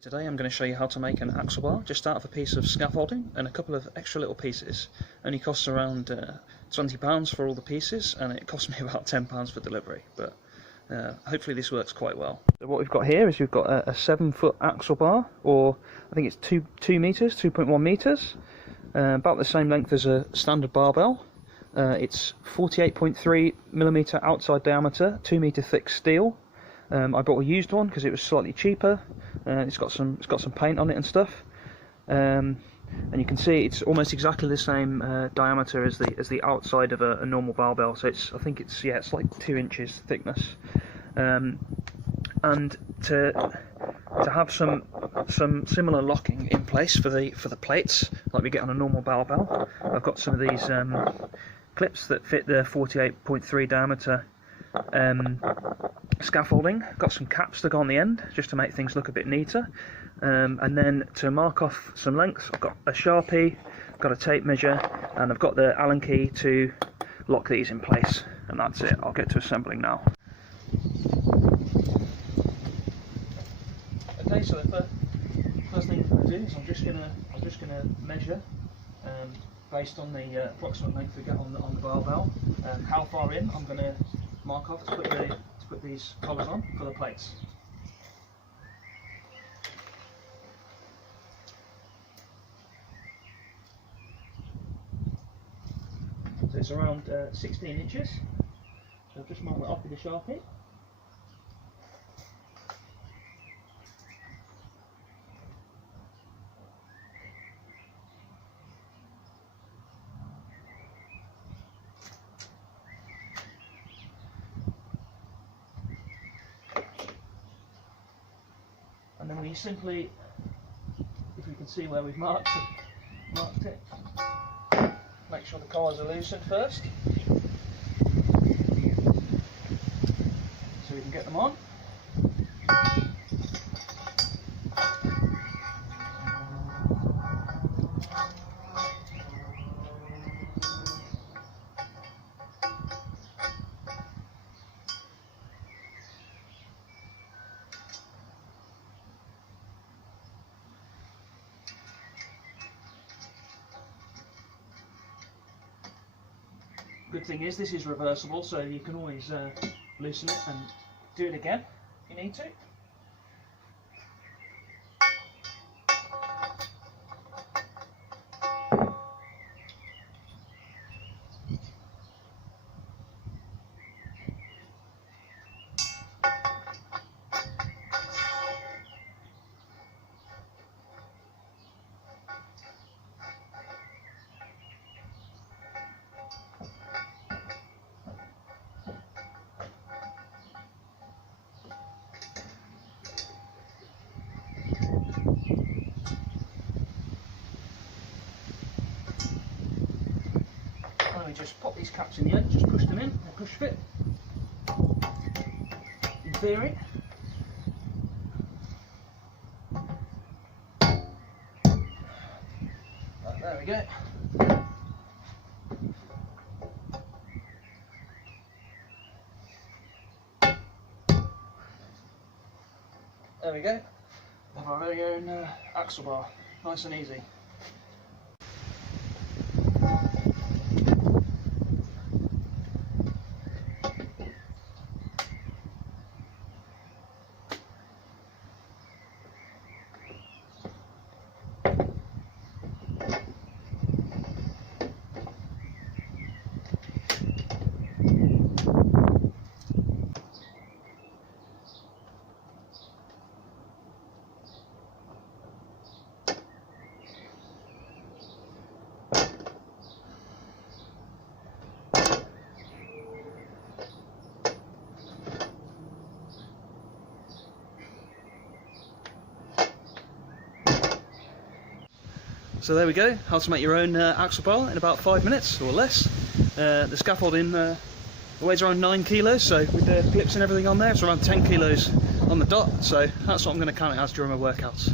Today I'm going to show you how to make an axle bar just out of a piece of scaffolding and a couple of extra little pieces. Only costs around £20 for all the pieces, and it cost me about £10 for delivery, but hopefully this works quite well. So what we've got here is we've got a 7-foot axle bar, or I think it's 2 meters, 2.1 meters, about the same length as a standard barbell. It's 48.3mm outside diameter, 2 meter thick steel. I bought a used one because it was slightly cheaper. It's got some paint on it and stuff, and you can see it's almost exactly the same diameter as the outside of a normal barbell. So I think it's like 2 inches thickness. And to have some similar locking in place for the plates like we get on a normal barbell, I've got some of these clips that fit the 48.3 diameter scaffolding. Got some caps to go on the end just to make things look a bit neater, and then to mark off some lengths I've got a Sharpie, got a tape measure, and I've got the Allen key to lock these in place, and that's it. I'll get to assembling now. Okay, so the first thing I'm going to do is I'm just going to measure based on the approximate length we get on the barbell, and how far in I'm going to mark off to put these collars on for the plates. So it's around 16 inches. So I've just marked that off with a Sharpie. And then we simply, if we can see where we've marked it, make sure the collars are loosened first, so we can get them on. Good thing is this is reversible, so you can always loosen it and do it again if you need to. We just pop these caps in the end, just push them in, they push fit in theory. Right, there we go. There we go. We have our very own axle bar, nice and easy. So there we go, how to make your own axle bar in about 5 minutes or less. The scaffolding weighs around 9 kilos, so with the clips and everything on there, it's around 10 kilos on the dot, so that's what I'm going to count it as during my workouts.